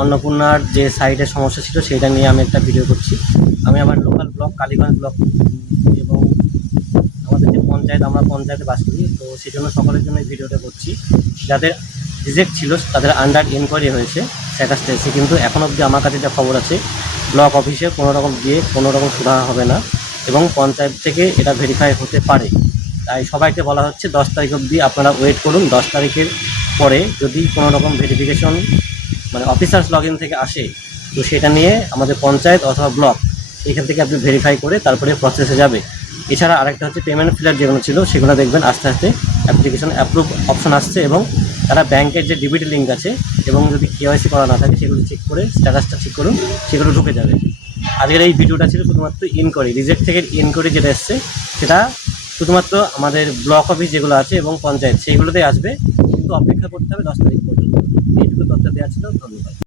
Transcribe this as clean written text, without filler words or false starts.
अन्नपूर्णार যে সাইটের সমস্যা ছিল সেটা নিয়ে আমি একটা ভিডিও করছি। আমি আমার লোকাল ব্লক কালীগঞ্জ ব্লক এবং আমাদের যে পঞ্চায়েত, আমরা পঞ্চায়েতে বাস করি, তো সেজন্য সকলের জন্য এই ভিডিওটা করছি। যাদের রিজেক্ট ছিল তাদের আন্ডার এনকোয়ারি হয়েছে স্ট্যাটাসটা এসে, কিন্তু এখন অবধি আমার কাছে যা খবর আছে ব্লক অফিসে কোনো রকম গিয়ে কোনো রকম সুরাহা হবে না এবং পঞ্চায়েত থেকে এটা ভেরিফাই হতে পারে। তাই সবাইকে বলা হচ্ছে 10 তারিখ অবধি আপনারা ওয়েট করুন। 10 তারিখের পরে যদি কোনো রকম ভেরিফিকেশন মানে অফিসার্স লগ ইন থেকে আসে, তো সেটা নিয়ে আমাদের পঞ্চায়েত অথবা ব্লক এখান থেকে আপনি ভেরিফাই করে তারপরে প্রসেসে যাবে। এছাড়া আরেকটা হচ্ছে পেমেন্ট ফিলার যেগুলো ছিল সেগুলো দেখবেন আস্তে আস্তে অ্যাপ্লিকেশন অ্যাপ্রুভ অপশন আসছে এবং তারা ব্যাংকের যে ডিবিটি লিঙ্ক আছে এবং যদি কেওয়াইসি করা না থাকে সেগুলো চেক করে স্ট্যাটাসটা ঠিক করুন, সেগুলো ঢুকে যাবে। আজকের এই ভিডিওটা ছিল শুধুমাত্র ইনকোয়ারি, রিজেক্ট থেকে ইনকোয়ারি যেটা এসছে সেটা শুধুমাত্র আমাদের ব্লক অফিস যেগুলো আছে এবং পঞ্চায়েত সেইগুলোতেই আসবে, কিন্তু অপেক্ষা করতে হবে 10 তারিখ পর্যন্ত। এইটুকু তথ্য দেওয়া ছিল। ধন্যবাদ।